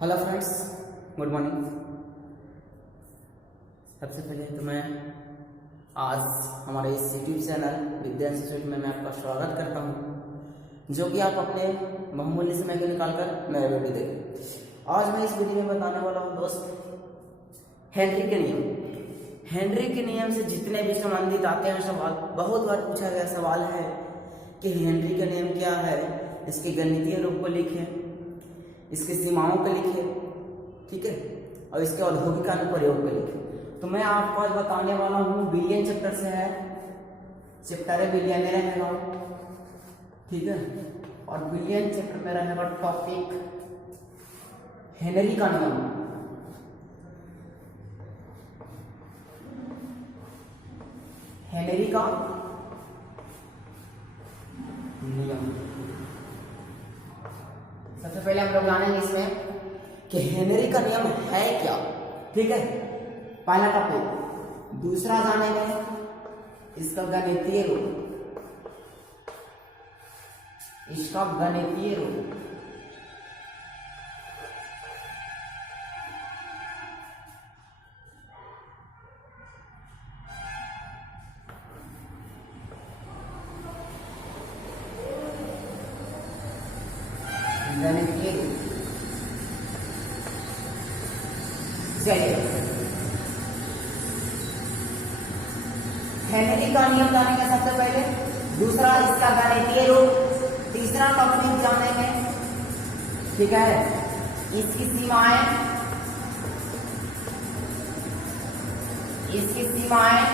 Hello friends, good morning. सबसे पहले तो मैं आज हमारे इस यूट्यूब चैनल विद्या इंस्टीट्यूट में मैं आपका स्वागत करता हूं, जो कि आप अपने बहुमूल्य समय को निकालकर मेरा वीडियो देखें। आज मैं इस वीडियो में बताने वाला हूं दोस्त, हेनरी के नियम। हेनरी के नियम से जितने भी संबंधित आते हैं सवाल, बहुत बार पूछा गया सवाल है कि हेनरी का नियम क्या है, इसके गणितीय रूप को लिखें, इसकी सीमाओं को लिखे, ठीक है, और इसके औद्योगिक अनुप्रयोग को लिखे। तो मैं आपको आज बताने वाला हूँ, बिलियन चैप्टर से है, चैप्टर है बिलियन में रहेगा, ठीक है, और बिलियन चैप्टर में रहेगा टॉपिक हेनरी का नियम। हेनरी का नियम सबसे पहले हम लोग जानेंगे इसमें कि हेनरी का नियम है क्या, ठीक है, पहला टॉपिक। दूसरा जानेंगे इसका गणितीय रूप, इसका गणितीय रूप। गणितीय रूप। चलिए, हेनरी का नियम जानेंगे सबसे पहले, दूसरा इसका गणितीय रूप, तीसरा टॉपिक जानेंगे, ठीक है, इसकी सीमाएं, इसकी सीमाएं,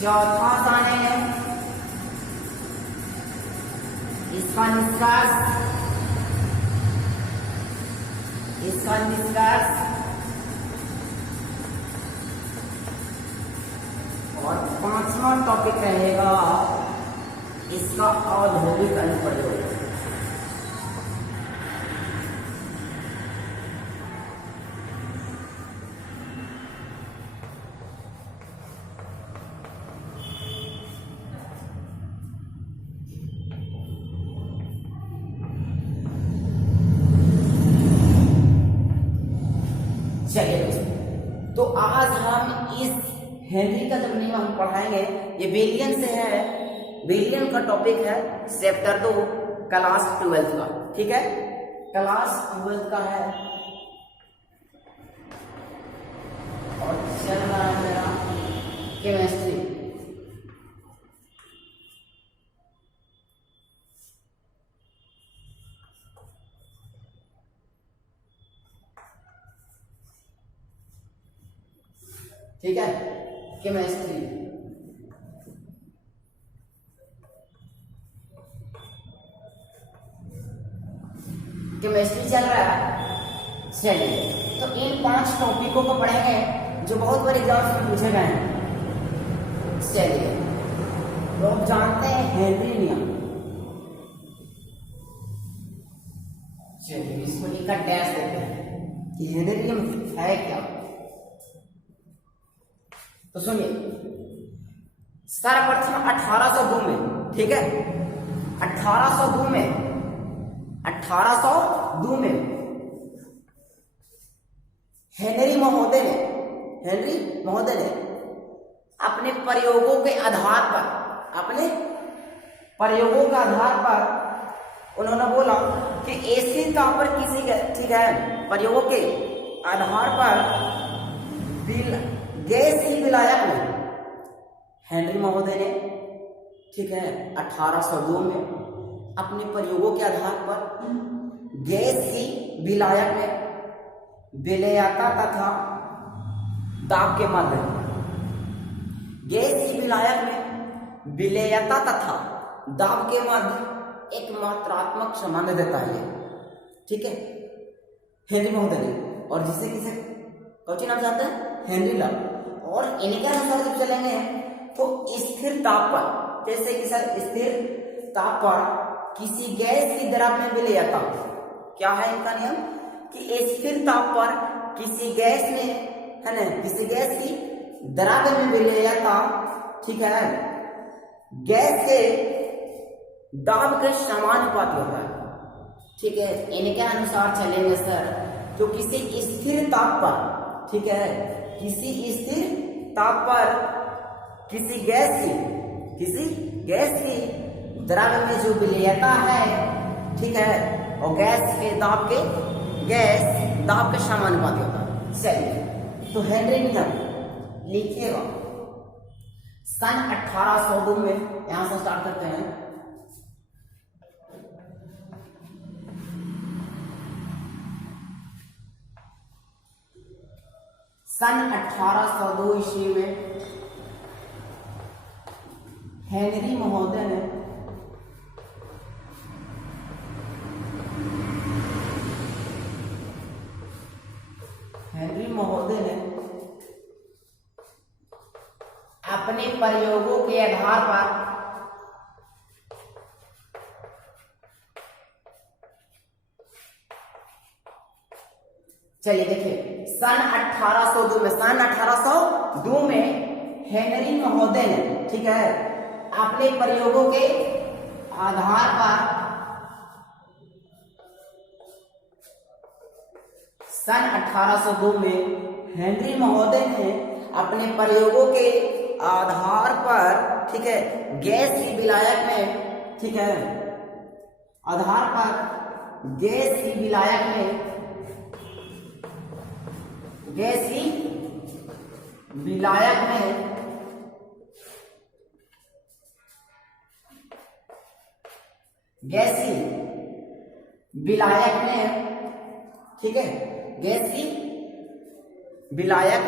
चौथा जानेंगे इसका निष्कर्ष, इसका निष्कर्ष, और पांचवा टॉपिक रहेगा इसका औद्योगिक अनुप्रयोग। चलिए दोस्तों, तो आज हम इस हेनरी का जब नियम हम पढ़ाएंगे, ये बिलियन से है, बिलियन का टॉपिक है, चैप्टर 2, क्लास 12 का, ठीक है, क्लास 12 का है, और चल रहा है मेरा केमिस्ट्री। ठीक है, केमिस्ट्री। केमिस्ट्री चल रहा है। चलिए, तो इन 5 टॉपिकों को पढ़ेंगे जो बहुत बार एग्जाम में पूछे गए हैं। चलिए, तो आप जानते हैं हेनरी नियम। चलिए, इसको लिखकर डैश देते हैं कि हेनरी नियम है क्या। तो सुनिए, सर्वप्रथम 1802 में, ठीक है, 1802 में हेनरी महोदय ने अपने प्रयोगों के आधार पर उन्होंने बोला कि ऐसे ताप पर किसी, ठीक है, प्रयोगों के आधार पर गैसीय विलायक में हेनरी महोदय ने, ठीक है, 1802 में अपने प्रयोगों के आधार पर गैसीय विलायक में विलेयता तथा दाब के मध्य, गैसीय विलायक में विलेयता तथा दाब के मध्य एक मात्रात्मक संबंध देता है, ठीक है, हेनरी महोदय ने, और जिसे किसे कौन नाम जानते हैं, हेनरी लॉ। और इनके अनुसार जब चलेंगे तो स्थिर ताप पर, जैसे कि सर स्थिर ताप पर किसी गैस की द्रव्य में विलेयता, क्या है इनका नियम कि स्थिर ताप पर किसी गैस में, है ना, किसी गैस की द्रव्य में विलेयता, ठीक है, गैस के दाब के समानुपाती होता है। ठीक है, इनके अनुसार चलेंगे सर तो किसी स्थिर ताप पर, ठीक है, किसी स्थिर ताप पर किसी गैस की द्रव्य में जो विलेयता है, ठीक है, और गैस दाब के समानुपाती होता है। चलिए, तो हेनरी नियम लिखिएगा सन 1802 में, यहां से स्टार्ट करते हैं। सन 1802 ईस्वी में हेनरी महोदय ने अपने प्रयोगों के आधार पर चलिए देखिए, सन 1802 में हेनरी महोदय ने, ठीक है, अपने प्रयोगों के आधार पर सन 1802 में हेनरी महोदय ने अपने प्रयोगों के आधार पर, ठीक है, गैस की विलायक में, ठीक है, आधार पर गैस की विलायक में ठीक है, गैस की विलायक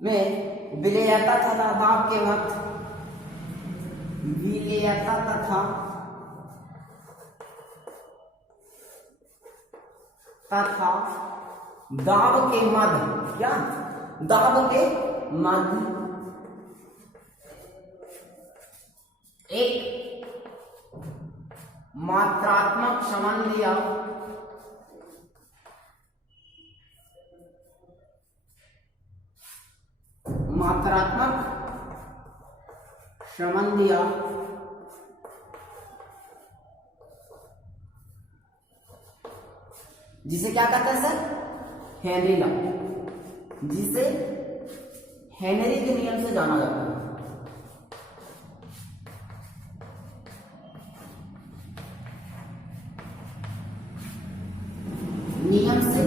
में विलेयता तथा दाब के मध्य दाब के मध्य एक मात्रात्मक संबंध लिया, जिसे क्या कहते हैं सर? हेनरी लॉ, जिसे हेनरी के नियम से जाना जाता है। नियम से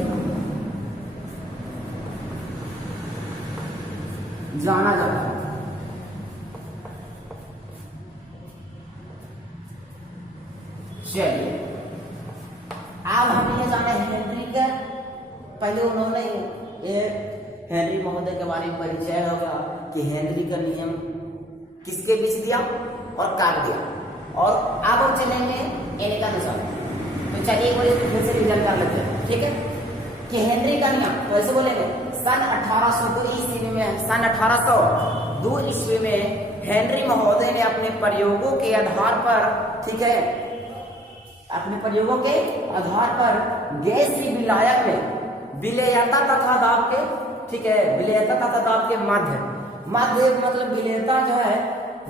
जाना जाता है। चलिए, अब हम ये जाने हेनरी का, पहले उन्होंने ये हेनरी महोदय के बारे में परिचय होगा कि हेनरी का नियम किसके बीच दिया और काट दिया, और अब हम चलेंगे इनके अनुसार। तो चलिए एक बार फिर से रिजल्ट कर लेते हैं, ठीक है, कि हेनरी का नियम तो ऐसे बोलेंगे सन 1802 ईस्वी में हेनरी महोदय ने अपने प्रयोगों के आधार पर, ठीक है, अपने प्रयोगों के आधार पर गैस की विलायक में विलेयता तथा दाब के, ठीक है, विलेयता तथा दाब के मध्य मतलब विलेयता जो है,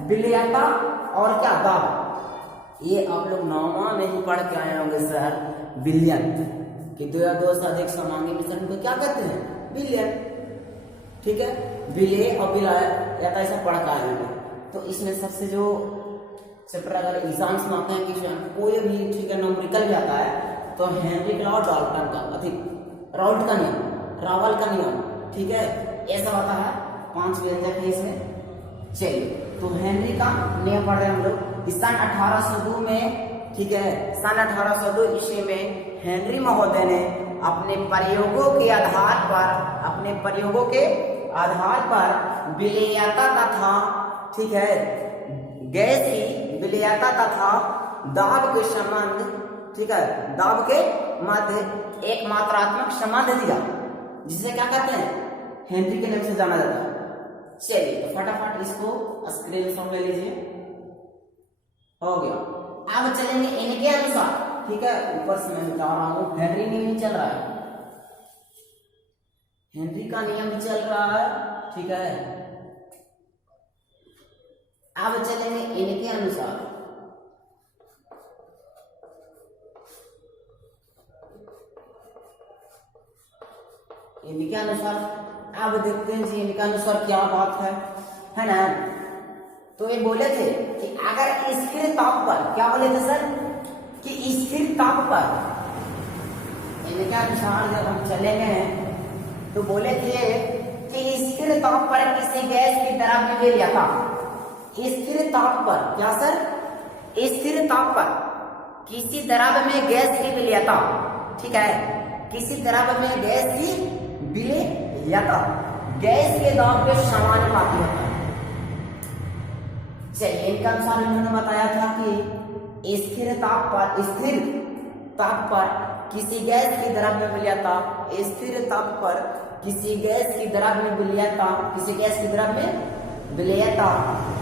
विलेयता और क्या दाब, ये आप लोग नौवां में ही पढ़ के आए होंगे सर, विलयन, कि दो या दो से अधिक समांगी मिश्रण को क्या कहते हैं? विलयन, ठीक है, विलेय और विलायक ऐसा पढ़ के आए होंगे। तो इसमें सबसे जो चैप्टर अगर एग्जाम्स में आते हैं कि कोई भी, ठीक है, न्यूमेरिकल भी आता है तो हेनरी लॉ, डाल्टन का, राउल्ट का नियम, रावल का नियम, ठीक है, ऐसा होता है। 5 व्यंजक है इसमें। चलिए, तो हेनरी का नियम पढ़ रहे हैं हम लोग। सन 1802 में, ठीक है, सन 1802 ईस्वी में हेनरी महोदय ने अपने प्रयोगों के आधार पर विलेयता तथा, ठीक है, गैस की विलेयता तथा दाब के संबंध, ठीक है, दाब के मध्य एक मात्रात्मक संबंध दिया, जिसे क्या कहते हैं? हेनरी के नाम से जाना जाता है। चलिए, तो फटाफट इसको स्क्रीनशॉट ले लीजिए, हो गया। अब चलेंगे इनके अनुसार, ठीक है, ऊपर से मैं बता रहा हूं, हेनरी नियम चल रहा है, हेनरी का नियम चल रहा है, ठीक है। अब चलेंगे इनके अनुसार। इनके अनुसार अब देखते हैं जी इनके अनुसार क्या बात है ना। तो ये बोले थे कि अगर स्थिर ताप पर, क्या बोले थे सर, कि स्थिर ताप पर, इनके अनुसार जब हम चलेंगे तो बोले थे कि स्थिर ताप पर किसी गैस की द्रव्यमान था। स्थिर ताप पर, क्या सर, स्थिर ताप पर किसी द्रव्य में गैस की विलयता, ठीक है, किसी द्रव्य में गैस की विलयता गैस के दाब के समानुपाती होता है। चलिए इनके अनुसार इन्होंने बताया था कि स्थिर ताप पर किसी गैस की द्रव्य विलयता, स्थिर ताप पर किसी गैस की द्रव्य विलयता, किसी गैस की द्रव्य विलयता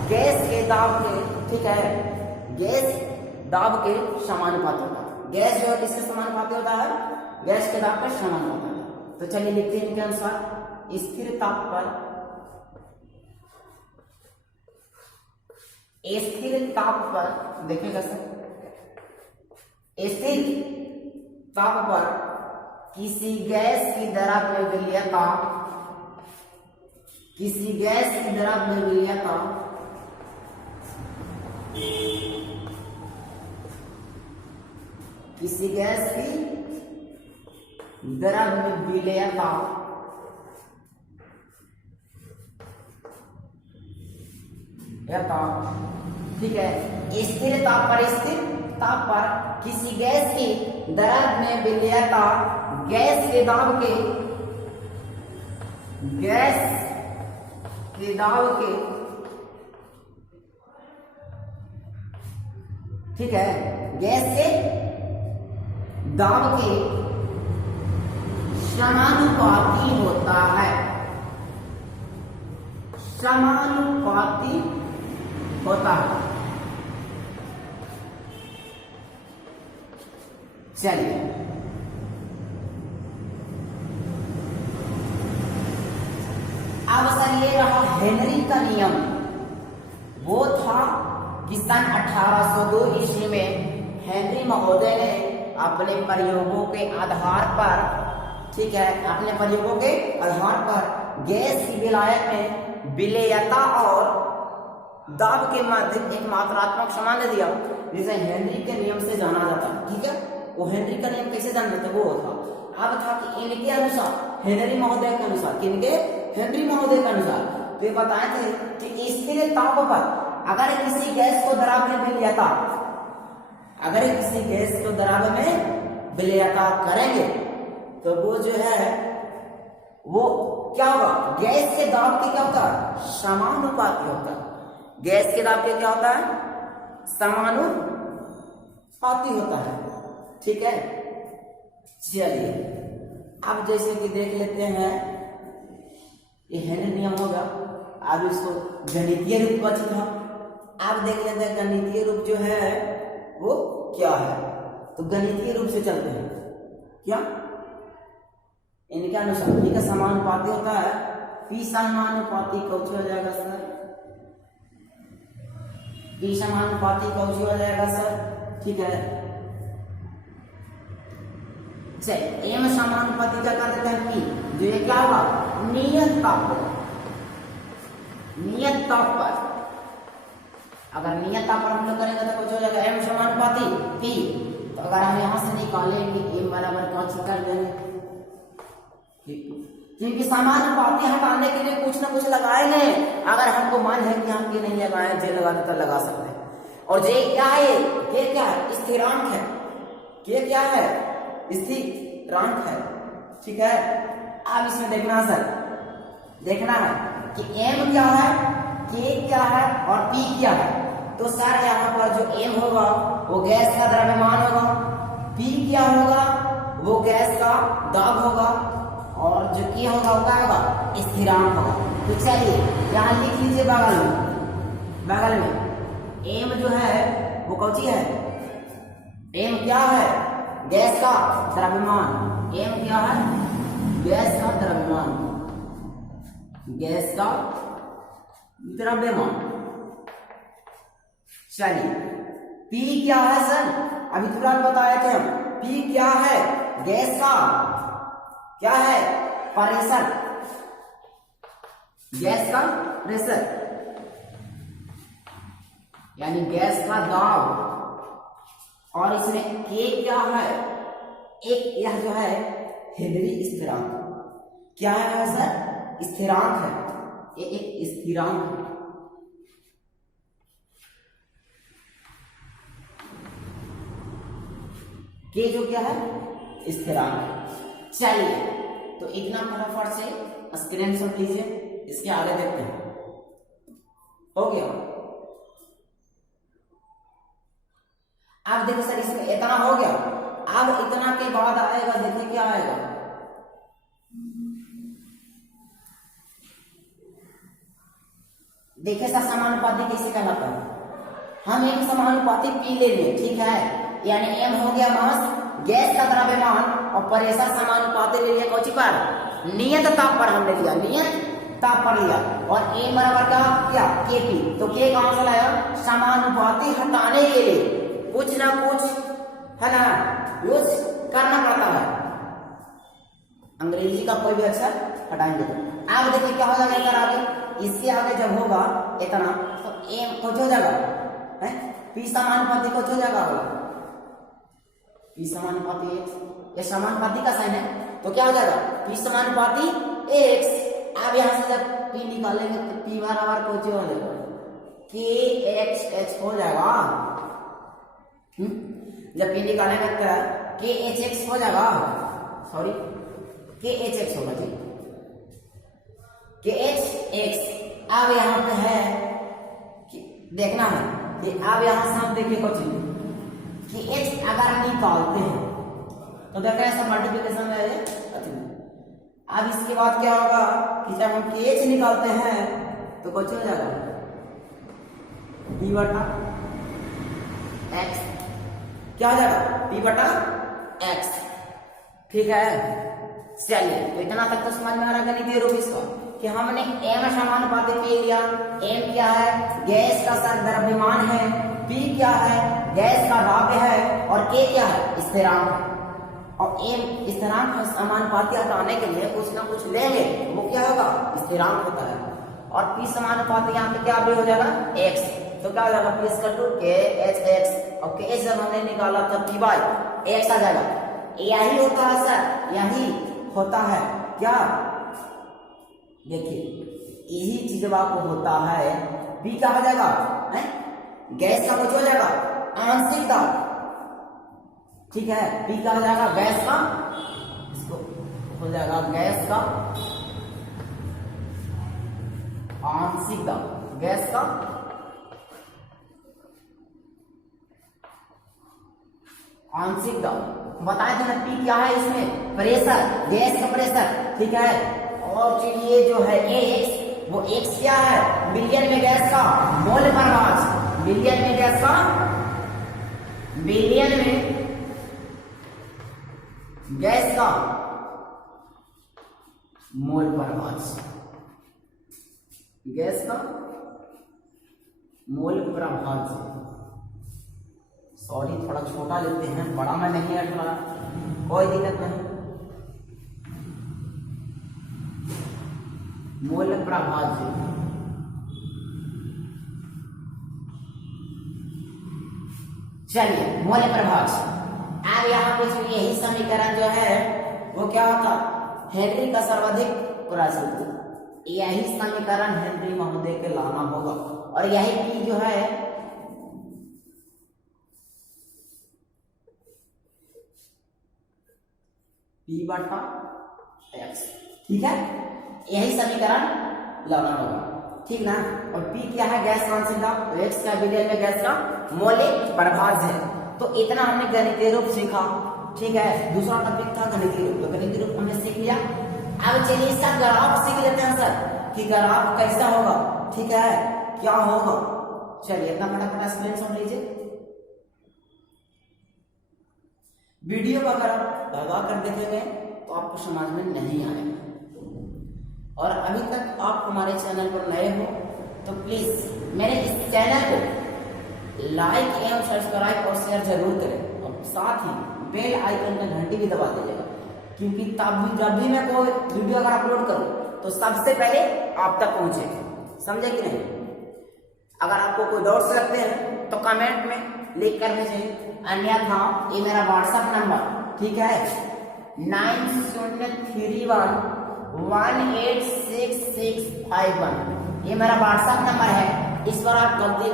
गैस के दाब के, ठीक है, गैस दाब के समानुपाती होता है। गैस जो है किसके समानुपाती होता है, गैस के दाब के समानुपाती होता है। तो चलिए लिखते हैं इनके अनुसार स्थिर ताप पर, स्थिर ताप पर, देखिएगा सर, स्थिर ताप पर किसी गैस की द्रव्य विलयता, किसी गैस की द्रव्य विलयता किसी गैस की द्रव्य विलयता ठीक है, स्थिर ताप पर, स्थिर ताप पर किसी गैस की द्रव्य विलयता गैस के दाब के, गैस के दाब के, ठीक है, गैस के दाब के समानुपाती होता है, समानुपाती होता है। चलिए अब सर ये रहा हेनरी का नियम। वो था कि सन 1802 ईस्वी में हेनरी महोदय ने अपने प्रयोगों के आधार पर, ठीक है, अपने प्रयोगों के आधार पर गैस की विलायक में विलयता और दाब के मध्य एक मात्रात्मक संबंध दिया, जिसे हेनरी के नियम से जाना जाता है। ठीक है, वो हेनरी का नियम कैसे जाना जाता है, वो था। अब था कि इनके अनुसार, हेनरी महोदय के अनुसार, किनके, हेनरी महोदय के अनुसार, तो ये बताए थे कि स्थिर ताप पर अगर किसी गैस को द्रव्य में विलयता, अगर किसी गैस को द्रव्य में विलयता करेंगे तो वो जो है वो क्या होगा, गैस के दाब के क्या होता है, समानुपाती होता है। गैस के दाब के क्या होता है, समानुपाती होता है। ठीक है, चलिए अब जैसे कि देख लेते हैं, ये हेनरी नियम होगा। अब इसको गणितीय रूप बचा था, अब देख लेते हैं गणितीय रूप जो है वो क्या है। तो गणितीय रूप से चलते हैं, क्या इनके अनुसार, ठीक है, समानुपाती होता है। पी समानुपाती कौन हो जाएगा सर, पी समानुपाती कौन हो जाएगा सर, ठीक है। चलिए एम समानुपाती क्या कर देते हैं, पी, जो ये क्या होगा, नियत ताप, नियत ताप पर, अगर नियत ताप पर हम लोग करेंगे तो कुछ हो जाएगा एम समानुपाती पी। तो अगर हम यहां से निकालेंगे एम बराबर कौन कर देंगे, क्योंकि समानुपाती हटाने के लिए कुछ ना कुछ लगाएंगे। अगर हमको मान है कि हम ये नहीं लगाए, जे लगा देता लगा सकते हैं। और जे क्या है, ये क्या है, स्थिरांक है, ये क्या है, स्थिरांक है। ठीक है, अब इसमें देखना सर, देखना है कि m क्या है, k क्या है और p क्या है। तो सर यहाँ पर जो m होगा वो गैस का द्रव्यमान होगा, p क्या होगा वो गैस का दाब होगा, और जो k होगा वो क्या होगा, स्थिरांक होगा। तो चलिए यहाँ लिख लीजिए बगल में, बगल में m जो है वो कौन सी है, m क्या है, गैस का द्रव्यमान, m क्या है, गैस का द्रव्यमान, गैस का द्रव्यमान। चलिए पी क्या है सर, अभी तुरंत बताया थे हम, पी क्या है, गैस का क्या है, प्रेशर, गैस का प्रेशर यानी गैस का दाब। और इसमें के क्या है, एक यह जो है हेनरी स्थिरांक, क्या है सर, स्थिरांक है, ये एक स्थिरांक है। के जो क्या है, स्थिरांक। चलिए तो इतना फटाफट से स्क्रीनशॉट लीजिए, इसके आगे देखते हैं। हो गया, अब देखो सर इसमें इतना हो गया, अब इतना के बाद आएगा, देखिए क्या आएगा, देखिए सर समानुपाती किसे कहलाता है, हम एक समानुपाती पी ले लिए, ठीक है, यानी एम हो गया मास, गैस का द्रव्यमान, और प्रेशर समानुपाती ले लिया कौची पर, नियत ताप पर हमने लिया, नियत ताप पर लिया, और ए बराबर क्या के पी, तो के कहां से लाया, समानुपाती हटाने के लिए कुछ ना कुछ है ना यूज करना पड़ता है, अंग्रेजी का कोई भी अक्षर हटाएंगे तो। अब देखिए क्या हो जाएगा इधर आगे, इसके आगे जब होगा इतना तो एम कुछ हो जाएगा, है पी समानुपाती कुछ हो जाएगा, पी समानुपाती एक्स, ये समानुपाती का साइन है तो क्या हो जाएगा, पी समानुपाती एक्स। अब यहां से जब पी निकालेंगे तो पी बराबर कुछ हो जाएगा, के एच एच हो जाएगा, जब पी निकालेंगे तो के एच एक्स हो जाएगा, सॉरी के एच एक्स होगा जी, के एच एक्स। अब यहां पे है कि देखना है कि अब यहां से हम देखिए कुछ कि एच अगर निकालते हैं तो देखा ऐसा मल्टीप्लिकेशन में है। अब इसके बाद क्या होगा कि जब हम के एच निकालते हैं तो कुछ हो जाएगा पी बटा एक्स, क्या हो जाएगा पी बटा एक्स, ठीक है। चलिए तो इतना तक तो समझ में आ रहा है गणितीय रूप इसका कि हमने एम समानुपाती पी लिया, एम क्या है, गैस का द्रव्यमान है, पी क्या है, गैस का दाब है, और के क्या है, स्थिरांक है। और एम स्थिरांक समानुपाती हटाने के लिए कुछ ना कुछ लेंगे, वो क्या होगा, स्थिरांक होता है। और पी समानुपाती यहाँ पे क्या भी हो जाएगा, एक्स, तो क्या हो जाएगा पी इक्वल टू के एच एक्स, और के एच जब हमने निकाला तो पी बाई एक्स आ जाएगा। यही होता है सर, यही होता है क्या, देखिए यही चीज आपको होता है, पी क्या हो जाएगा, है गैस का कुछ हो जाएगा आंशिक दाब, ठीक है, पी क्या हो जाएगा, गैस का, इसको हो जाएगा गैस का आंशिक दाब, गैस का आंशिक दाब। बताए थे ना पी क्या है, इसमें प्रेशर, गैस का प्रेशर, ठीक है। और ये जो है एक्स, वो एक्स क्या है, मिलियन में गैस का मोल प्रभाज, मिलियन में गैस का, मिलियन में गैस का मोल प्रभाज, गैस का मोल प्रभाज, सॉरी थोड़ा छोटा लेते हैं, बड़ा में नहीं है, थोड़ा कोई दिक्कत नहीं, मोल प्रभाज। चलिए मोल प्रभाज, अब यहाँ पे यही समीकरण जो है वो क्या होता, हेनरी का सर्वाधिक प्रसिद्ध, यही समीकरण हेनरी महोदय के लाना होगा, और यही पी जो है पी बटा एक्स, ठीक है, यही समीकरण लाना होगा, ठीक ना। और पी क्या है, गैस का आंशिक दाब, एक्स का विलयन में गैस का मौलिक प्रभाज है। तो इतना हमने गणितीय रूप सीखा, ठीक है। दूसरा टॉपिक था गणितीय रूप, तो गणितीय रूप हमने सीख लिया। अब चलिए इसका ग्राफ सीख लेते हैं सर कि ग्राफ कैसा होगा, ठीक है, क्या होगा। चलिए इतना फटाफट स्क्रीनशॉट लीजिए, वीडियो को अगर आप लगा कर देखेंगे तो आपको समझ में नहीं आएगा। और अभी तक आप हमारे चैनल पर नए हो तो प्लीज मेरे इस चैनल को लाइक एवं सब्सक्राइब और शेयर जरूर करें और साथ ही बेल आइकन का घंटी भी दबा दीजिएगा, क्योंकि तब भी जब भी मैं कोई वीडियो अगर अपलोड करूं तो सबसे पहले आप तक पहुंचे। समझे कि नहीं? अगर आपको कोई डाउट्स लगते हैं तो कमेंट में लिख कर भेजें, अन्यथा ये मेरा व्हाट्सएप नंबर, ठीक है, 9031186651, ये मेरा व्हाट्सएप नंबर है। इस पर आप गलती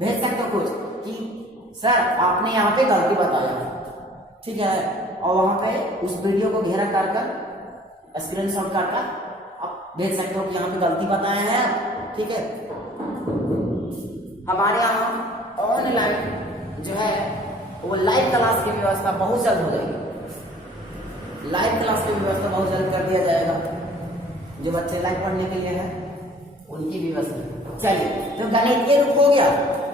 भेज सकते हो कुछ कि सर आपने यहाँ पे गलती बताया, ठीक है, और वहां पे उस वीडियो को घेरा कर स्क्रीनशॉट कर आप देख सकते हो कि यहाँ पे गलती बताए हैं, ठीक है। हमारे यहाँ ऑनलाइन जो है वो लाइव क्लास की व्यवस्था बहुत जल्द हो जाएगी, लाइव क्लास की व्यवस्था बहुत जल्द कर दिया जाएगा। जो बच्चे लाइव पढ़ने के लिए है उनकी व्यवस्था। चलिए, तो गणितीय रूप हो गया।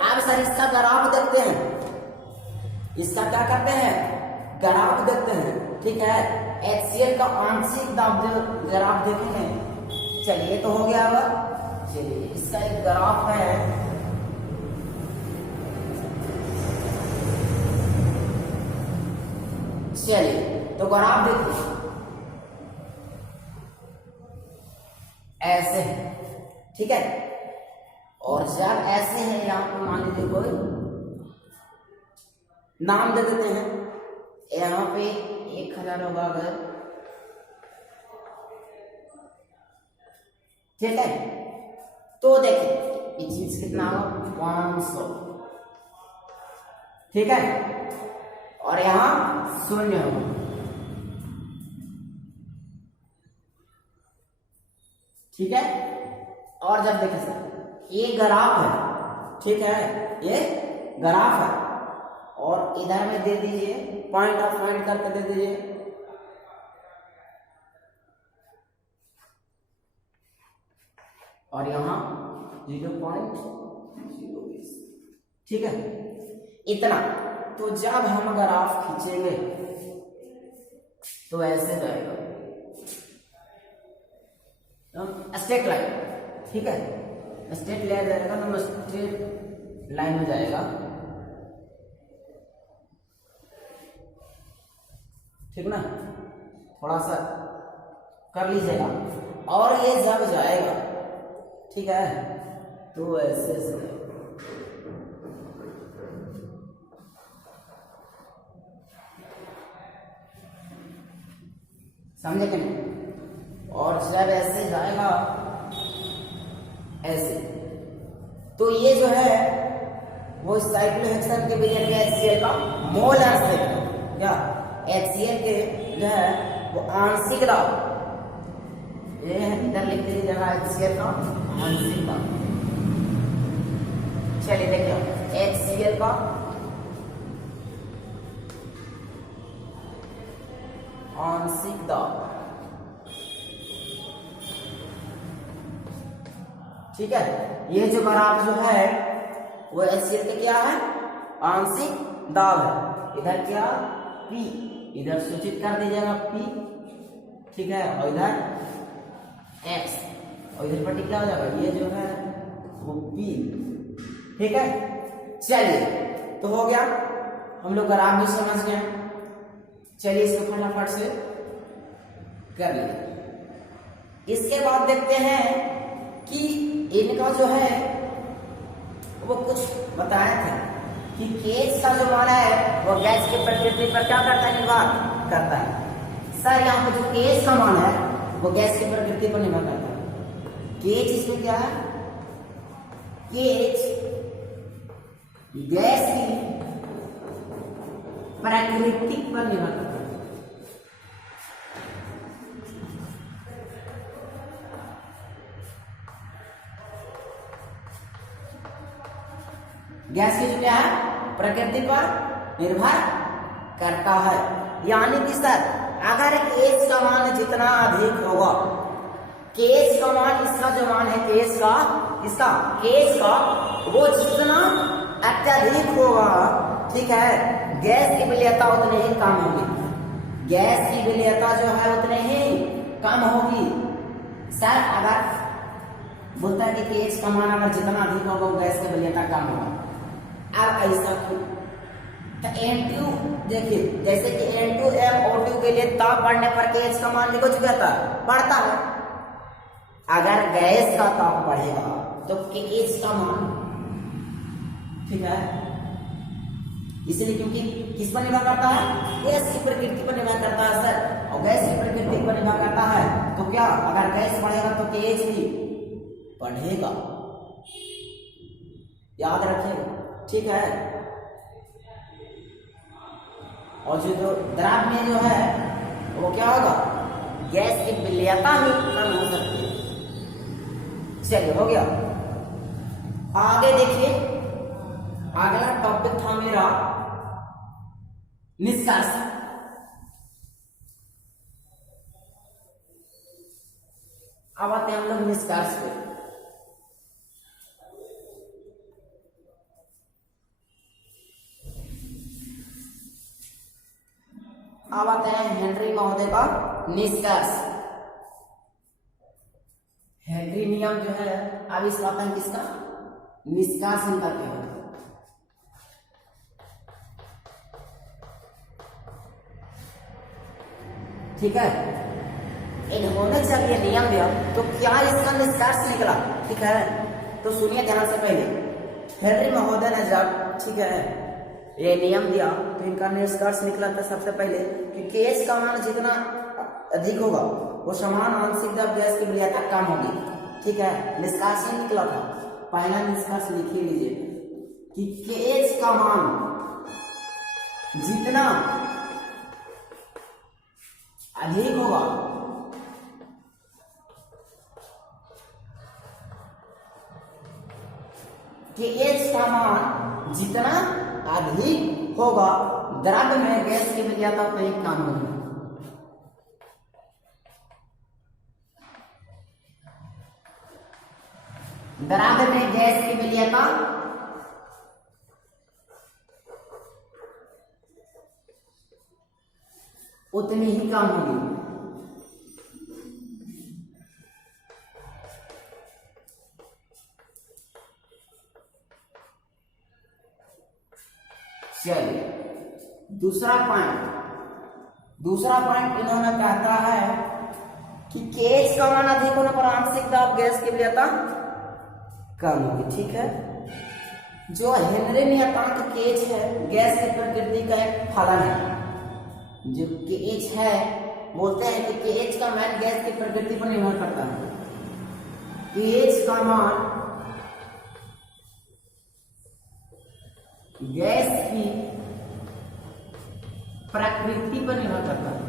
अब सर इसका ग्राफ देखते हैं, इसका क्या करते हैं, ग्राफ देखते हैं, ठीक है। HCl का आंशिक दाब ग्राफ देखेंगे। चलिए, तो हो गया। चलिए, इसका एक ग्राफ है, चलिए तो ग्राफ देखिए ऐसे है, ठीक है। और जब ऐसे है, यहाँ पे मान लीजिए कोई नाम दे देते हैं, यहाँ पे 1000 होगा अगर, ठीक है। तो देखिए ये चीज कितना होगा, 500, ठीक है, और यहाँ 0 होगा, ठीक है। और जब देखिए सर ये ग्राफ है, ठीक है, ये ग्राफ है, और इधर में दे दीजिए पॉइंट ऑफ पॉइंट करके दे दीजिए, और यहाँ 0.020, ठीक है, इतना। तो जब हम ग्राफ खींचेंगे तो ऐसे जाएगा, स्ट्रेट लाइन, ठीक है, स्ट्रेट लाइन जाएगा, तो स्ट्रेट लाइन में जाएगा, ठीक ना। थोड़ा सा कर लीजिएगा, और ये जब जाएगा, ठीक है, तो ऐसे से समझे कि नहीं। और जब ऐसे जाएगा ऐसे, तो ये जो है वो साइक्लोहेक्सेन के बिलियन के HCl का मोलर से, क्या HCl के जो है वो आंशिक दाब, ये इधर लिख दीजिएगा HCl का आंशिक दाब। चलिए देखिए HCl का आंशिक दाब, ठीक है। ये जो ग्राफ जो है वो HCl के क्या है, आंशिक दाब है। इधर क्या P, इधर सूचित कर दीजिएगा P, ठीक है, और इधर X, और इधर पर क्या हो जाएगा, ये जो है वो P, ठीक है। चलिए, तो हो गया, हम लोग ग्राफ भी समझ गए। चलिए इसको फटाफट से कर लीजिए। इसके बाद देखते हैं कि इनका जो है वो कुछ बताया था कि केस का जो मान है वो गैस की प्रकृति पर क्या करता है, निर्भर करता है। सर यहाँ पे जो केस का मान है वो गैस की प्रकृति पर निर्भर करता है। केस इसमें क्या है, केस गैस की प्रकृति पर निर्भर करता है। गैस की जो क्या है प्रकृति पर निर्भर करता है। यानी कि सर अगर केस का मान जितना अधिक होगा, केस का मान, इसका जो मान है केस का, इसका केस का वो जितना अत्यधिक होगा, ठीक है, गैस की विलेयता उतनी ही कम होगी, गैस की विलेयता जो है उतनी ही कम होगी। सर अगर बोलता है कि केस का मान अगर जितना अधिक होगा वो गैस की विलेयता कम होगा, अब ऐसा क्यों? तो N2 देखिए, जैसे कि N2MO2 के लिए ताप बढ़ने पर KH का मान लिखो चुका था, बढ़ता है। अगर गैस का ताप बढ़ेगा तो KH का मान, ठीक है, इसलिए क्योंकि किस पर निर्भर करता है? गैस की प्रकृति पर निर्भर करता है सर, और गैस की प्रकृति पर निर्भर करता है तो क्या, अगर गैस बढ़ेगा तो KH भी बढ़ेगा, याद रखिए, ठीक है। और जो द्रव में जो है वो क्या होगा, गैस की विलयता भी कम हो सकती है। चलिए, हो गया। आगे देखिए, अगला टॉपिक था मेरा निष्कर्ष। अब आते हैं हम लोग निष्कर्ष पे। अब आते हैं हेनरी महोदय का निष्कर्ष। हेनरी नियम जो है आविष्कार है किसका? निष्कर्ष इनका क्या है? ठीक है, इन्होंने जब ये नियम दिया तो क्या इसका निष्कर्ष निकला? ठीक है, तो सुनिए ध्यान से। पहले हेनरी महोदय ने जब, ठीक है, ये नियम दिया तो इनका निष्कर्ष निकला था सबसे पहले कि KH का मान जितना अधिक होगा वो समान आंशिक दाब गैस की विलयता कम होगी। ठीक है, निष्कर्ष ही निकला था। पहला निष्कर्ष लिख लीजिए कि KH का मान जितना अधिक होगा KH का मान जितना अधिक होगा द्रव में गैस की विलयता तो एक कम होगी। द्रव में गैस की विलयता उतनी ही कम होगी। चलिए, दूसरा पॉइंट इन्होंने कहता है कि KH का मान अधिक होने पर आंशिक दाब गैस की विलयता कम होगी। ठीक है, जो हेनरी नियतांक KH है गैस की प्रकृति का एक फलन है। जो KH है, बोलते हैं कि KH का मान गैस की प्रकृति पर निर्भर करता है। KH का मान गैस की प्रकृति पर निर्भर करता है।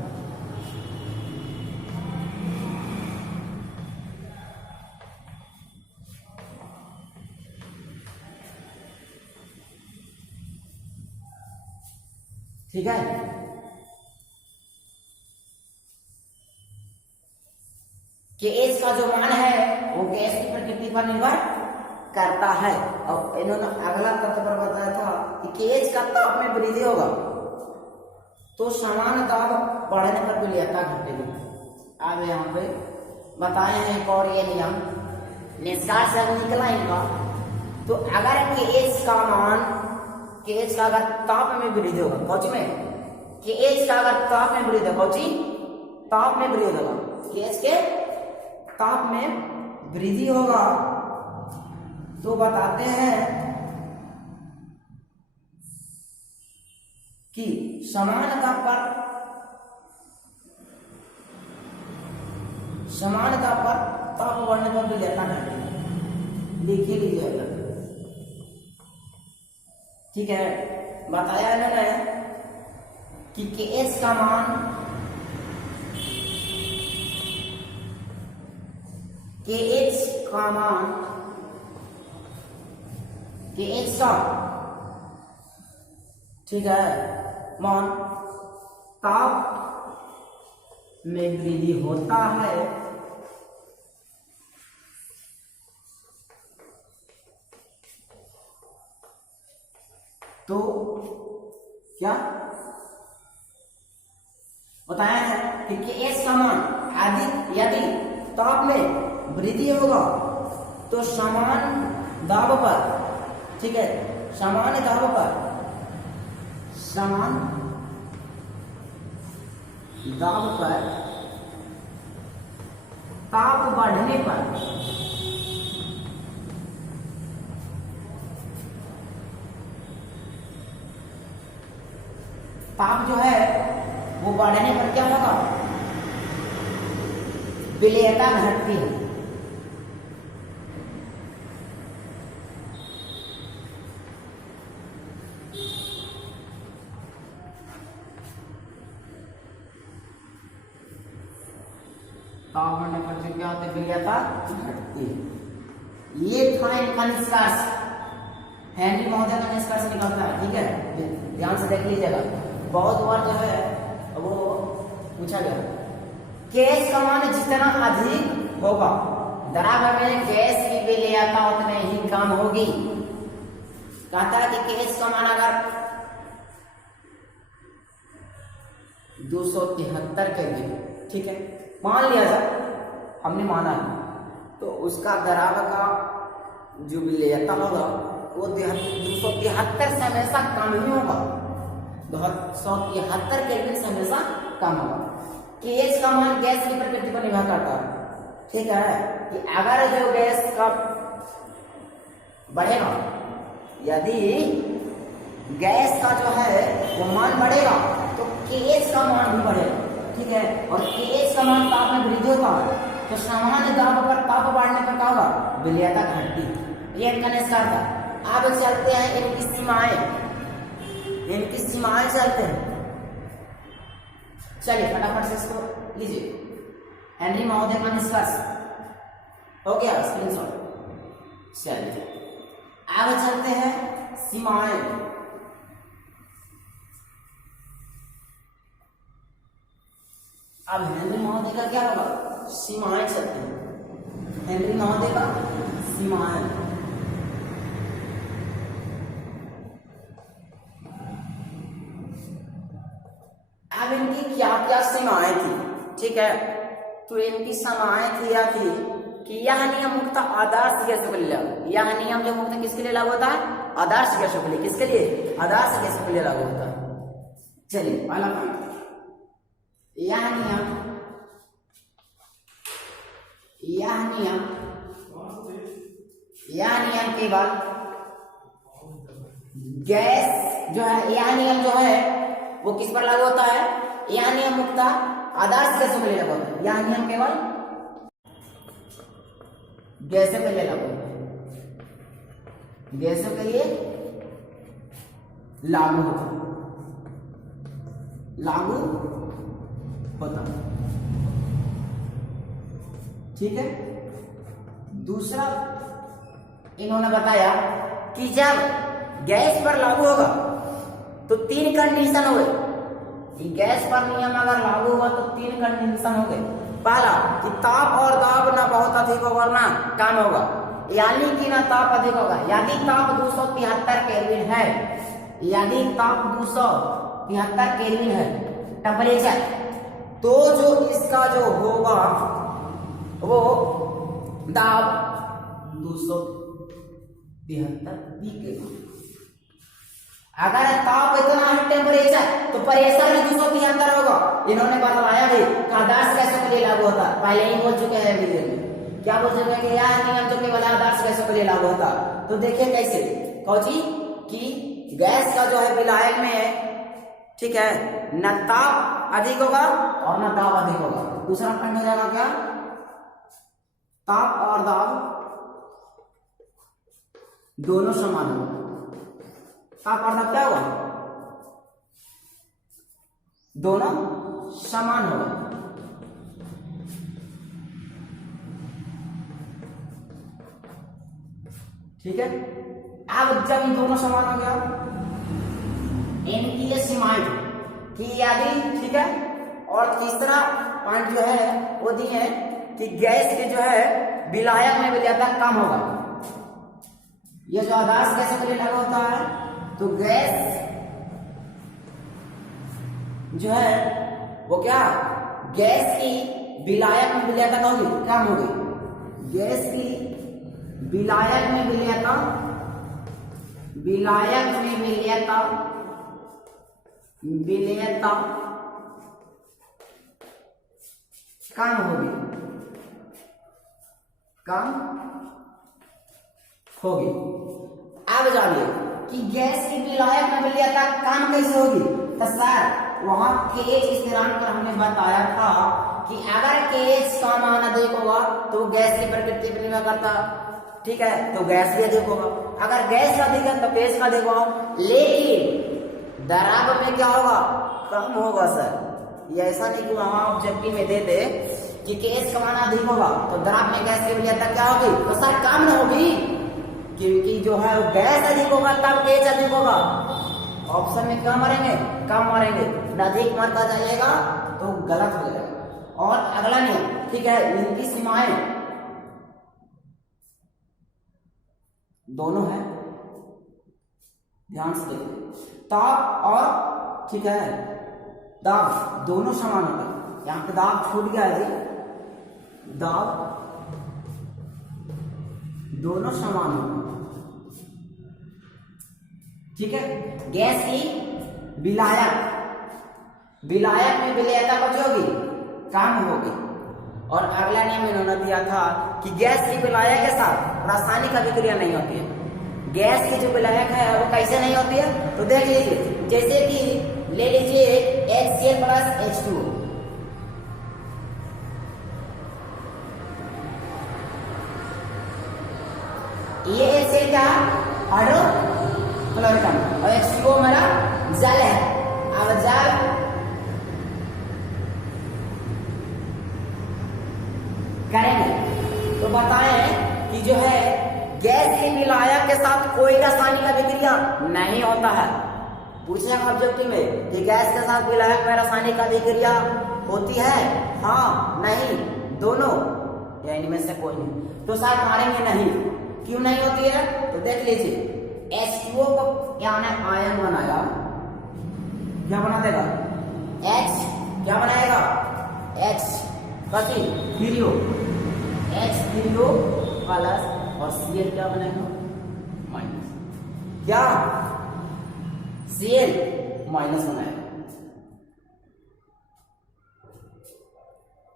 ठीक है, KH का जो मान है वो गैस की प्रकृति पर निर्भर करता है। और इन्होंने अगला तथ्य पर बताया था कि KH का ताप में वृद्धि होगा तो समान दाब बढ़ने पर विलयता घटेगी। अब यहाँ पे बताए हैं एक और ये नियम, निष्कर्ष निकला इनका। तो अगर KH का मान, KH का अगर ताप में वृद्धि होगा, कौची में? KH का अगर ताप में वृद्धि होगा, कौची? ताप में वृद्धि होगा, KH के ताप में वृद्धि होगा तो बताते हैं कि समान ताप पर ताप बढ़ने पर विलयता घटेगी। लिख ही लीजिएगा। ठीक है, बताया इन्होंने कि KH का मान KH का, ठीक है, मान ताप में वृद्धि होता है तो क्या बताया है कि KH का मान अधिक, यदि ताप में वृद्धि होगा तो समान दाब पर, ठीक है, समान दाब पर, समान दाब पर ताप बढ़ने पर ताप जो है वो बढ़ने पर क्या होगा, विलेयता घटती है। ताप बढ़ने पर जो क्या होता है, विलेयता घटती है। ये था इनका निष्कर्ष, हेनरी महोदय का निष्कर्ष निकलता है। ठीक है, ध्यान से देख लीजिएगा, बहुत बार जो है वो पूछा गया, गैस का मान जितना अधिक होगा द्रव्य में गैस की विलेयता उतने ही कम होगी। कहता है कि गैस का मान अगर 273 केल्विन, ठीक है, मान लिया जाए, हमने माना है, तो उसका द्रव्य का जो विलेयता होगा वो 273 से हमेशा कम ही होगा, 273 केल्विन से हमेशा कम होगा। गैस का मान गैस की प्रकृति पर निर्भर करता है। ठीक है, कि अगर जो गैस का बढ़ेगा, यदि गैस का जो है वो मान बढ़ेगा तो केएच का मान भी बढ़ेगा। ठीक है, और केएच का मान ताप में वृद्धि होगा तो सामान्य दाब पर ताप बढ़ने पर क्या होगा, विलेयता घटती। ये इनका निष्कर्ष था। अब चलते हैं इनकी सीमाएं, इनकी सीमाएं चलते हैं। चलिए फटाफट से इसको लीजिए, हेनरी महोदय का निष्कर्ष हो गया, स्क्रीनशॉट। चलिए आगे चलते हैं सीमाएं। अब हेनरी महोदय का क्या होगा, सीमाएं चलते हैं। हेनरी महोदय का सीमाएं, अब इनकी क्या क्या सीमाएं थी। ठीक है, तो इनकी सीमाएं थी या थी कि यह नियम मुक्त आदर्श गैसों के लिए लागू, यह नियम जो मुक्त किसके लिए लागू होता है, आदर्श गैसों के लिए। किसके लिए, आदर्श गैसों के लिए लागू होता है। चलिए पहला पॉइंट, यह नियम केवल गैस जो है, यह नियम जो है वो किस पर लागू होता है, यह नियम मुक्त आदर्श गैसों के लिए लागू होता है। यह नियम केवल गैसों के लिए लागू होता है, गैसों के लिए लागू होता है, लागू होता है। ठीक है, दूसरा इन्होंने बताया कि जब गैस पर लागू होगा तो 3 कंडीशन हो गए। गैस पर नियम अगर लागू हुआ तो 3 कंडीशन हो गए। पहला कि ताप और दाब ना बहुत अधिक होगा ना कम होगा, यानी कि ना ताप अधिक होगा। यदि ताप 273 केल्विन है, यदि ताप 273 केल्विन है टेम्परेचर, तो जो इसका जो होगा वो दाब 273 केल्विन। अगर ताप इतना है टेम्परेचर तो प्रेशर भी 273 होगा। इन्होंने बताया भी आदर्श गैसों के लिए लागू होता, पहले ही बोल चुके हैं वीडियो में। क्या बोल चुके हैं कि यह नियम जो केवल आदर्श गैसों के लिए लागू होता। तो देखिए कैसे, कौची कि गैस का जो है विलायक में, ठीक है, न ताप अधिक होगा और न दाब अधिक होगा। दूसरा पॉइंट हो जाएगा क्या, ताप और दाब दोनों समान होगा। ताप और दाब क्या होगा, दोनों समान होगा। ठीक है, अब जब इन दोनों समान हो गया, इनकी ये सीमाएं कि यदि, ठीक है, और तीसरा पॉइंट जो है वो दिए है कि गैस के जो है विलायक में विलेयता कम होगा। ये जो आदर्श गैसों के लिए लागू होता है, तो गैस जो है वो क्या, गैस की विलायक में विलेयता क्या होगी, कम होगी। गैस की विलायक में विलेयता विलायक में विलेयता, विलेयता कम होगी, कम होगी। अब जानिए कि गैस की विलायक में विलेयता कम कैसे होगी। तो सर वहां केएच स्थिरांक पर हमने बताया था कि अगर केएच का मान अधिक होगा तो गैस की प्रकृति पर निर्भर करता, ठीक है, तो गैस भी अधिक होगा। अगर गैस अधिक है तो केएच का अधिक होगा, लेकिन द्रव में क्या होगा, कम होगा सर। ये ऐसा नहीं कि वहां ऑब्जेक्टिव में देते कि केएच का मान अधिक होगा तो द्रव में गैस की विलेयता क्या होगी, तो सर कम न होगी, क्योंकि जो है वो गैस अधिक होगा तब केएच अधिक होगा। ऑप्शन में क्या मारेंगे, कम मारेंगे, अधिक मारता जाएगा तो गलत हो जाएगा। और अगला नियम, ठीक है, इनकी सीमाएं दोनों है, ध्यान से देखिए, ताप और, ठीक है, दाब दोनों समान होता है। यहां पे दाब छूट गया है जी, दाब दोनों समान होता है, ठीक है। गैस की विलायक, विलायक में विलेयता कुछ होगी, कम होगी। और अगला नियम इन्होंने दिया था कि गैस की विलायक के साथ रासायनिक अभिक्रिया नहीं होती है। गैस की जो विलायक है वो कैसे नहीं होती है, तो देख लीजिए, जैसे कि ले लीजिए HCl प्लस H2O, ये HCl क्या हाइड्रोक्लोरिक अम्ल और H2O हमारा जल है। अब जल करेंगे तो बताएं कि जो है गैस की विलायक के साथ कोई रासायनिक अभिक्रिया नहीं होता है। पूछेगा ऑब्जेक्टिव में कि गैस के साथ विलायक में रासायनिक अभिक्रिया होती है, हाँ नहीं, दोनों या इनमें से कोई नहीं, तो साथ मारेंगे नहीं। क्यों नहीं होती है, तो देख लीजिए, H2O को क्या आयन बनाया, क्या बना देगा, H क्या बनाएगा, H कथी थ्रियो, H3O प्लस, और Cl क्या बनेगा, माइनस, क्या Cl माइनस बनाएगा,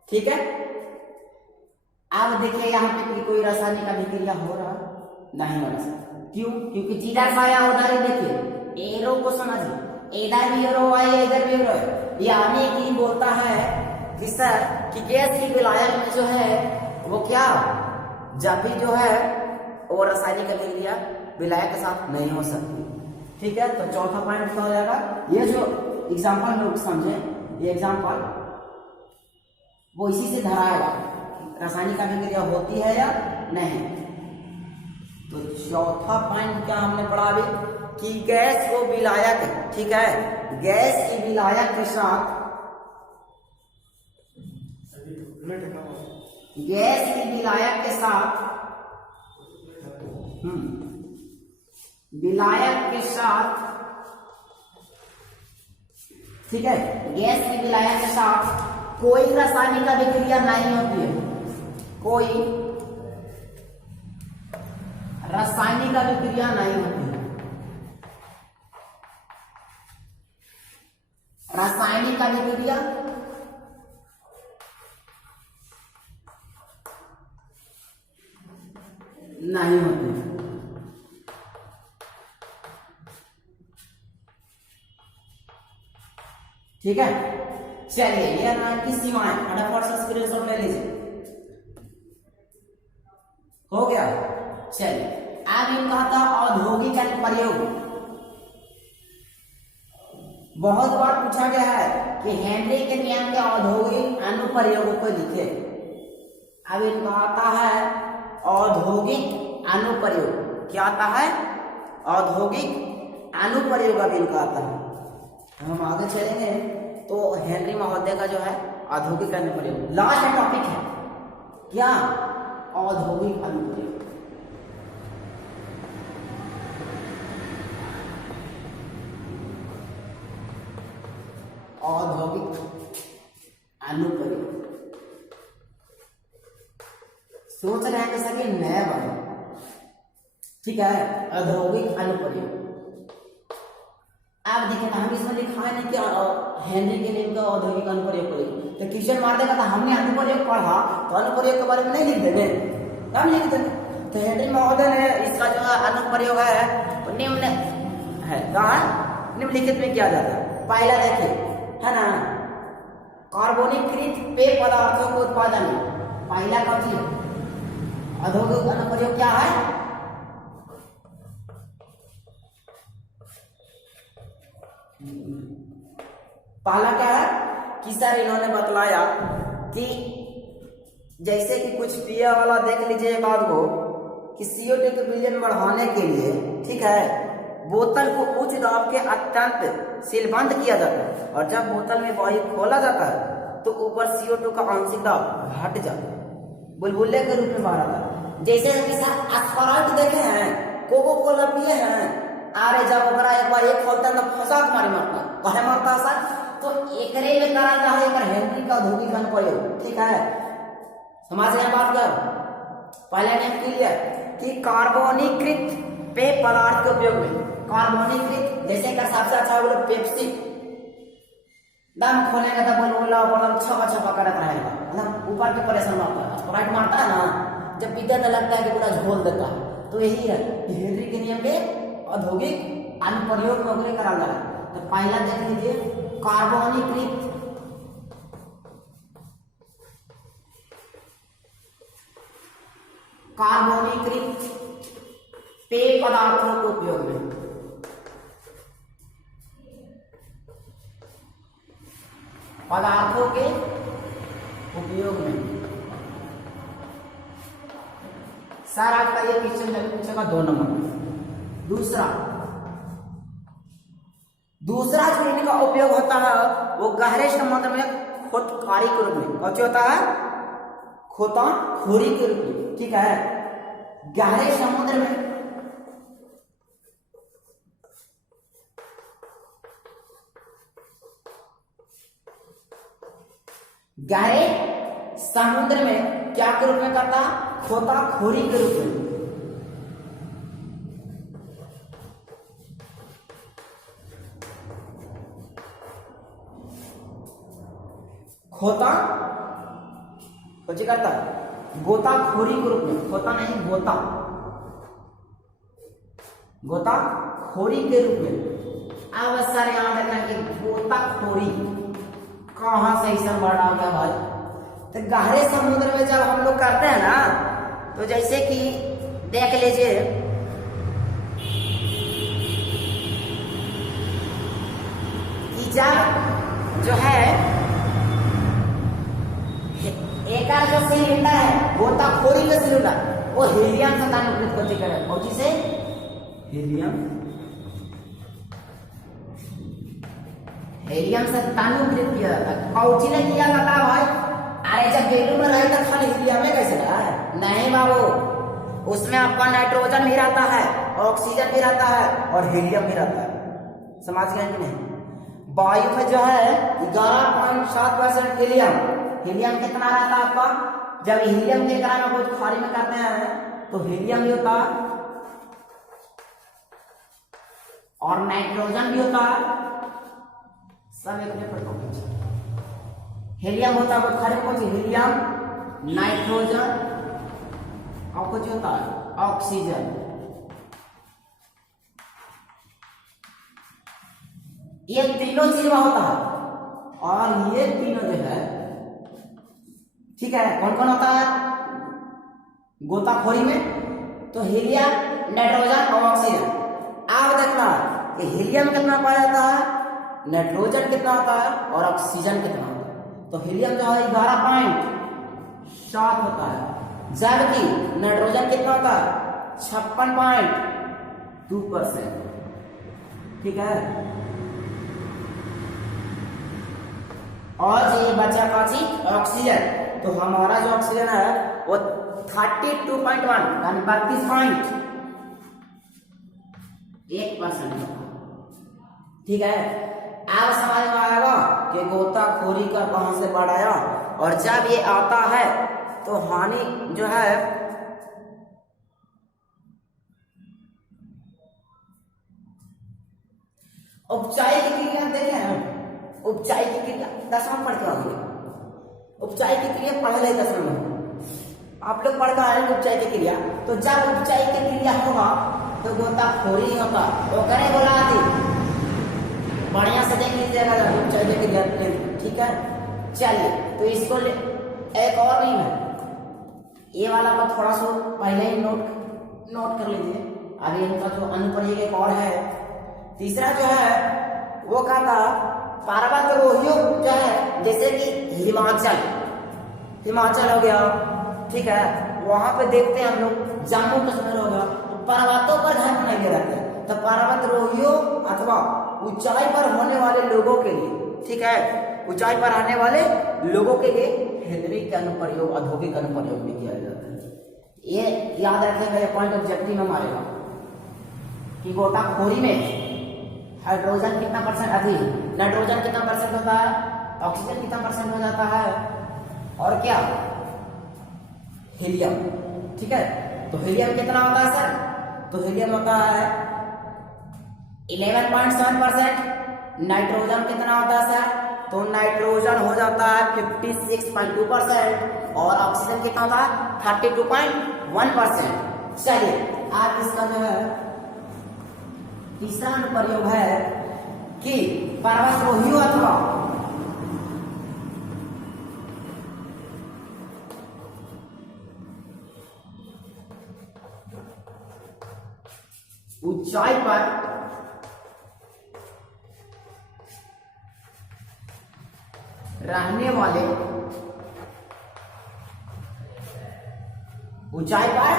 ठीक है। अब देखिए यहाँ पे कोई रासायनिक अभिक्रिया हो रहा नहीं हो रहा, क्यों, क्योंकि जिधर साया उधर ही देखिए, एरो को समझिए, इधर भी एरो है इधर भी एरो है, यानी कि बोलता है कि सर कि गैस की विलायक में जो है वो क्या, जब भी जो है वो रासायनिक अभिक्रिया विलायक के साथ नहीं हो सकती, ठीक है। तो चौथा पॉइंट क्या हो जाएगा, ये जो एग्जांपल लोग समझे, ये एग्जांपल वो इसी से धराएगा रासायनिक अभिक्रिया होती है या नहीं। तो चौथा पॉइंट क्या हमने पढ़ा अभी, कि गैस को विलायक, ठीक है, गैस की विलायक के साथ, गैस की विलायक के साथ, विलायक के साथ, ठीक है, गैस की विलायक के साथ कोई रासायनिक अभिक्रिया नहीं होती है, कोई रासायनिक अभिक्रिया नहीं होती है, रासायनिक अभिक्रिया नहीं होती, ठीक है। चलिए ये नाम की सीमाएं फटाफट से स्क्रीनशॉट ले लीजिए, हो गया। चलिए अब इन कहा था औद्योगिक अनुप्रयोग, बहुत बार पूछा गया है कि हेनरी के नियम के औद्योगिक अनुप्रयोगों को लिखे। अब इनका आता है औद्योगिक अनुप्रयोग, क्या आता है, औद्योगिक अनुप्रयोग अब इनका आता है। हम आगे चलेंगे तो हेनरी महोदय का जो है औद्योगिक अनुप्रयोग लास्ट टॉपिक है, क्या, औद्योगिक अनुप्रयोग। औद्योगिक अनुप्रयोग सोच रहे हैं कि सभी नए बने, ठीक है, औद्योगिक अनुप्रयोग। आप देखें तो हम इसमें लिखा है नहीं कि हेनरी के नियम का औद्योगिक अनुप्रयोग करेंगे, तो क्वेश्चन मार देगा तो हमने अनुप्रयोग पढ़ा तो अनुप्रयोग के बारे में नहीं लिख देंगे, हम लिख देंगे। तो हेनरी महोदय ने इसका जो अनुप्रयोग है वो निम्न है, कहा निम्नलिखित में किया जाता है। पहला देखिए है ना, कार्बोनिकृत पेय पदार्थों के उत्पादन में पहला कौन सी औद्योगिक अनुप्रयोग क्या है? पहला क्या है कि सर इन्होंने बतलाया कि जैसे कि कुछ पिया वाला देख लीजिए एक आध को कि CO2 के विलयन बढ़ाने के लिए, ठीक है, बोतल को उच्च दाब के अत्यंत सीलबंद किया जाता है और जब बोतल में वायु खोला जाता है तो ऊपर CO2 का आंशिक दाब घट जाता है, बुलबुले के रूप में बाहर आता है। जैसे स्प्राइट देखे हैं, कोको कोला पिए हैं, अरे जब ओकरा एक बार एक खोलता है तो फंसा मारी मारता कहे मारता है सर, तो एकरे में करा जा है एक हेनरी का औद्योगिक अनुप्रयोग। ठीक है, समझ रहे हैं बात कर। पहले ने क्लियर कि कार्बोनिकृत पेय पदार्थ के उपयोग में, कार्बोनिकृत जैसे का सबसे अच्छा बोलो पेप्सी, दम खोलेगा तो बोला बोला छपा छपा करता रहेगा, मतलब ऊपर के परेशान मारता है। स्प्राइट मारता है ना जब पीते तो लगता है कि पूरा झोल देता है, तो यही है हेनरी के नियम के औद्योगिक अनुप्रयोग में उपयोग करा जा रहा है। तो पहला देख लीजिए कार्बोनिकृत पेय पदार्थों के उपयोग में, पदार्थों के उपयोग में सर आपका ये क्वेश्चन पूछेगा 2 नंबर। दूसरा जो इनका उपयोग होता है वो गहरे समुद्र में खोदकारी के रूप में, कौन होता है? खोरी के रूप में। ठीक है, गहरे समुद्र में क्या के रूप में करता? खोरी के रूप में। कुछ करता गोताखोरी के रूप में, खोता नहीं गोताखोरी के रूप में। अब सर यहाँ देखना कि गोताखोरी कहाँ से इस वर्ड आ गया भाई? तो गहरे समुद्र में जब हम लोग करते हैं ना, तो जैसे कि देख लीजिए कि जब जो है एक जो सिलेंडर है गोताखोरी का सिलेंडर, वो हीलियम से तानुकृत होती है। कौन से? हीलियम से तानुकृत किया जाता है। कौची ने किया जाता है भाई? अरे जब बेलून में रहे तो खाली हीलियम में कैसे रहा है? नहीं बाबू, उसमें आपका नाइट्रोजन भी रहता है, ऑक्सीजन भी रहता है और हीलियम भी रहता है। समझ गए कि नहीं? वायु में जो है 11.7% हीलियम कितना रहता है आपका? जब हीलियम के कारण बहुत खारी में करते हैं तो हीलियम भी होता है और नाइट्रोजन भी होता है, सब एक पर हीलियम होता है बहुत खारी में। कौन सी? हीलियम, नाइट्रोजन और कुछ होता है ऑक्सीजन। ये तीनों चीज में होता है और ये तीनों जो है, ठीक है, कौन कौन होता है गोताखोरी में? तो हीलियम, नाइट्रोजन और ऑक्सीजन। आप देखना कि हीलियम कितना पाया जाता है, नाइट्रोजन कितना होता है और ऑक्सीजन कितना होता है। तो हीलियम जो है 11.7 होता है, जबकि नाइट्रोजन कितना होता है? 56.2%। ठीक है, और ये बचा काची ऑक्सीजन। तो हमारा जो ऑक्सीजन है वो 32.1 यानी 32.1%। ठीक है, अब समझ में आएगा कि गोताखोरी का कहां से बढ़ाया, और जब ये आता है तो हानि जो है उपचाई की क्रिया देखे हैं, उपचाई की क्रिया 10वां पढ़ के आओगे। उपचाई की क्रिया पढ़ ले 10वें में आप लोग पढ़ कर आए उपचाई की क्रिया। तो जब उपचाई की क्रिया होगा तो गोताखोरी होगा, वो करे बोला आदि बढ़िया से देख लीजिएगा उपचाई की क्रिया, ठीक है। चलिए तो इसको एक और नहीं है, ये वाला मैं थोड़ा सा पहले ही नोट कर लीजिए। आगे इनका जो अनुप्रयोग एक और है, तीसरा जो है वो क्या था, पर्वतारोहियों जो है जैसे कि हिमाचल हो गया, ठीक है, वहां पे देखते हैं हम लोग जम्मू कश्मीर हो गया, तो पर्वतों पर घर बनाए रहते हैं। तो पर्वतारोहियों अथवा ऊंचाई पर होने वाले लोगों के लिए, ठीक है, ऊंचाई पर आने वाले लोगों के लिए हेनरी का अनुप्रयोग, औद्योगिक अनुप्रयोग भी किया जाता है। ये याद रखेगा, ये पॉइंट ऑब्जेक्टिव में मारेगा कि गोताखोरी में हाइड्रोजन कितना परसेंट अधिक, नाइट्रोजन कितना परसेंट होता है, ऑक्सीजन कितना परसेंट हो जाता है, और क्या हीलियम, ठीक है। तो हीलियम कितना होता है सर, तो हीलियम होता है 11.7%। नाइट्रोजन कितना होता है सर, तो नाइट्रोजन हो जाता है 56.2% और ऑक्सीजन कितना होता है 32.1%। चलिए आज इसका जो है तीसरा अनुप्रयोग है कि पर्वतारोहियों अथवा ऊंचाई पर रहने वाले, ऊंचाई पर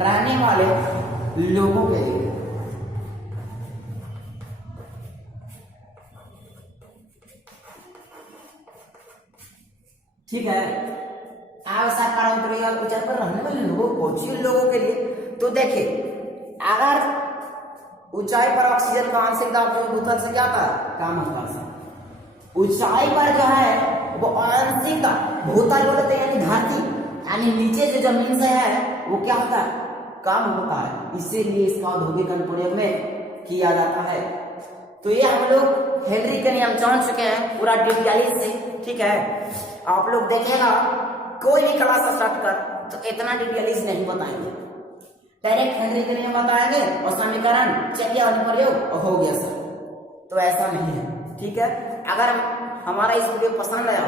रहने वाले लोगों के लिए, ठीक है, आवश्यक ऊंचाई पर रहने वाले लोगों के लिए। तो देखिए अगर ऊंचाई पर ऑक्सीजन का आंशिक दाब भूतल से क्या था, काम होता है। ऊंचाई पर जो है वो आंशिक भूतल बोलते हैं, यानी धरती, यानी नीचे जो जमीन से है वो क्या होता है, काम होता है। इसीलिए इसका औद्योगिक अनुप्रयोग में किया जाता है। तो ये हम लोग हेनरी के नियम जान चुके हैं पूरा डिटेल से, ठीक है। आप लोग देखेगा कोई भी क्लास स्टार्ट कर तो इतना डिटेल नहीं बताएंगे, डायरेक्ट हेनरी के नियम बताएंगे और समीकरण चेक किया अनुप्रयोग और हो गया सर। तो ऐसा नहीं है, ठीक है। अगर हमारा इस वीडियो पसंद आया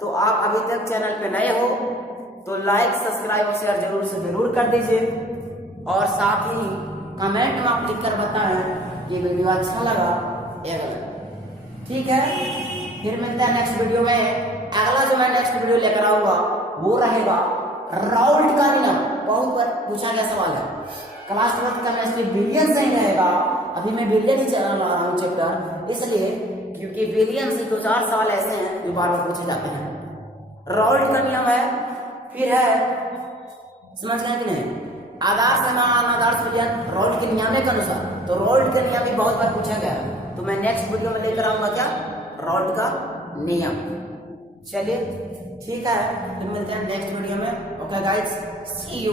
तो आप अभी तक चैनल पे नए हो तो लाइक, सब्सक्राइब और शेयर जरूर से जरूर कर दीजिए, और साथ ही कमेंट में आप लिख कर बताएं ये वीडियो अच्छा लगा या गलत, ठीक है। फिर मिलते हैं नेक्स्ट वीडियो में। अगला जो मैं नेक्स्ट वीडियो लेकर आऊंगा वो रहेगा राउल्ट का नियम, बहुत बार पूछा गया सवाल है। क्लास 12 का केमिस्ट्री बिलियन से ही रहेगा, अभी मैं बिलियन ही चला रहा हूँ चैप्टर, इसलिए क्योंकि बिलियन से 2-4 सवाल ऐसे हैं जो बार बार पूछे जाते हैं। राउल्ट का नियम है, फिर है समझ गए कि नहीं, आदर्श समान आदर्श विलयन राउल्ट के नियम के अनुसार। तो राउल्ट का नियम भी बहुत बार पूछा गया, तो मैं नेक्स्ट वीडियो में लेकर आऊंगा क्या, राउल्ट का नियम। चलिए ठीक है, फिर मिलते हैं नेक्स्ट वीडियो में। Okay guys, see you.